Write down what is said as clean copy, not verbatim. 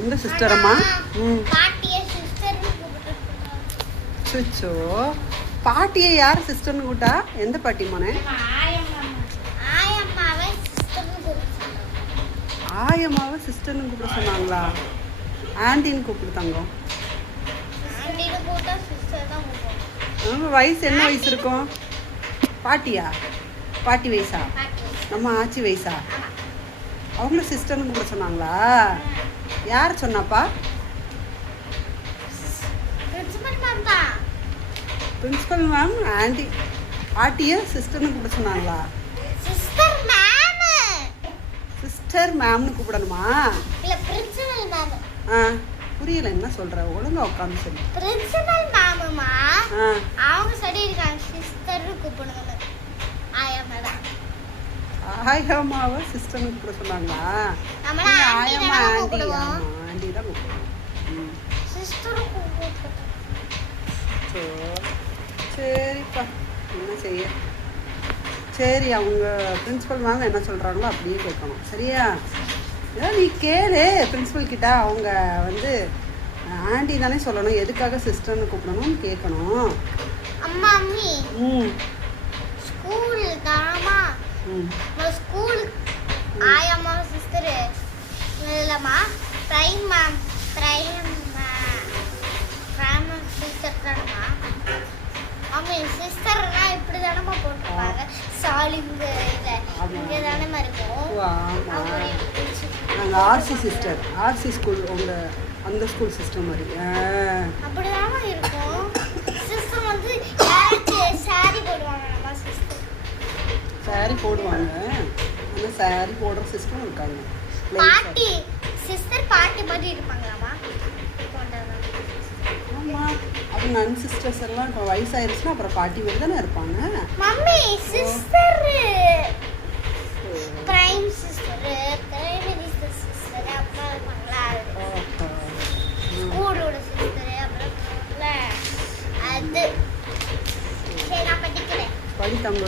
எந்த சிஸ்டரம்மா? பாட்டியை சிஸ்டர்னு கூப்பிடுறாங்க. சுச்சோ, பாட்டியை யார் சிஸ்டர்னு கூட்டா? எந்த பாட்டி மோனே? ஆயம்மாவை சிஸ்டர்னு கூப்பிடுறாங்க. ஆயம்மாவை சிஸ்டர்னு கூப்பிட சொன்னாங்களா? ஆண்டின்னு கூப்பிடுத்தாங்க. ஆண்டின்னு கூப்பிட்டா சிஸ்டர் தான் கூப்பிடுவோம். வயசு என்ன வயசு இருக்கும்? பாட்டியா? பாட்டி வயசா? நம்ம ஆச்சி வயசா? அவங்கள சிஸ்டர்னு கூப்பிட சொன்னாங்களா? யார் சொன்னாப்பா? பிரின்சிபல் மேம் தான். பிரின்சிபல் மேம் ஆண்டி பாட்டியை சிஸ்டர்னு கூப்பிட சொன்னாங்களா? Sister ma'am. சிஸ்டர் மேம்னு கூப்பிடணுமா? இல்ல பிரின்சிபல் மேம். புரியல, என்ன சொல்ற? ஒழுங்கா உட்காந்து சொல்லு. பிரின்சிபல் மேம்மா ஆ அவங்க சொல்லியிருக்காங்க சிஸ்டர்னு கூப்பிடணும்னு. ஆயம்மா தான். ஆயம்மாவை சிஸ்டர்னு கூப்பிட சொன்னாங்களா? நம்மள ஆயம்மா ஆண்டி ஆண்டி கூப்பிடுவோம். ஆண்டி தான் கூப்பிடுவோம். சிஸ்டர் கூப்பிடுவோம். ஸோ சரிப்பா, என்ன செய்ய. சரி, அவங்க பிரின்ஸிபல் மேம் என்ன சொல்கிறாங்களோ அப்படியே கேட்கணும், சரியா? ஏதாவது நீ கேளு பிரின்ஸிபல் கிட்ட. அவங்க வந்து ஆண்டி தானே சொல்லணும், எதுக்காக சிஸ்டர்னு கூப்பிடணும்னு கேட்கணும். அம்மா அம்மி ஸ்கூல் தானம்மா. ஸ்கூல் ஆயம்மா சிஸ்டர் இல்லைம்மா. பிரைம் மேம் சிஸ்டர் தானம்மா. அம்மி சிஸ்டர்னா இப்படி தானம்மா போட்டிருப்பாங்க. சாலிங்க இங்கே தானம்மா இருக்கும். நாங்கள் ஆர்சி சிஸ்டர், ஆர்சி ஸ்கூல், உங்கள் அந்த ஸ்கூல் சிஸ்டர் மாதிரி அப்படிதானம்மா இருக்கும். சிஸ்டர் வந்து சாரி போடுவாங்க. சிஸ்டர் சாரி போடுவாங்க, ஆனால் சாரி போடுற சிஸ்டம் இருக்காங்க. பாட்டி சிஸ்டர் பாட்டி மாதிரி இருப்பாங்களாமா? ஆமாம், அது நன் சிஸ்டர்ஸ் எல்லாம் இப்போ வயசாயிருச்சுன்னா அப்புறம் பாட்டி மாதிரி தானே இருப்பாங்க. Mummy sister prime sister primary sister அப்புறம் இருப்பாங்களா? ஸ்கூலோட சிஸ்டர் அப்புறம் அது. சரி நான் படிக்கிறேன். படித்தவங்க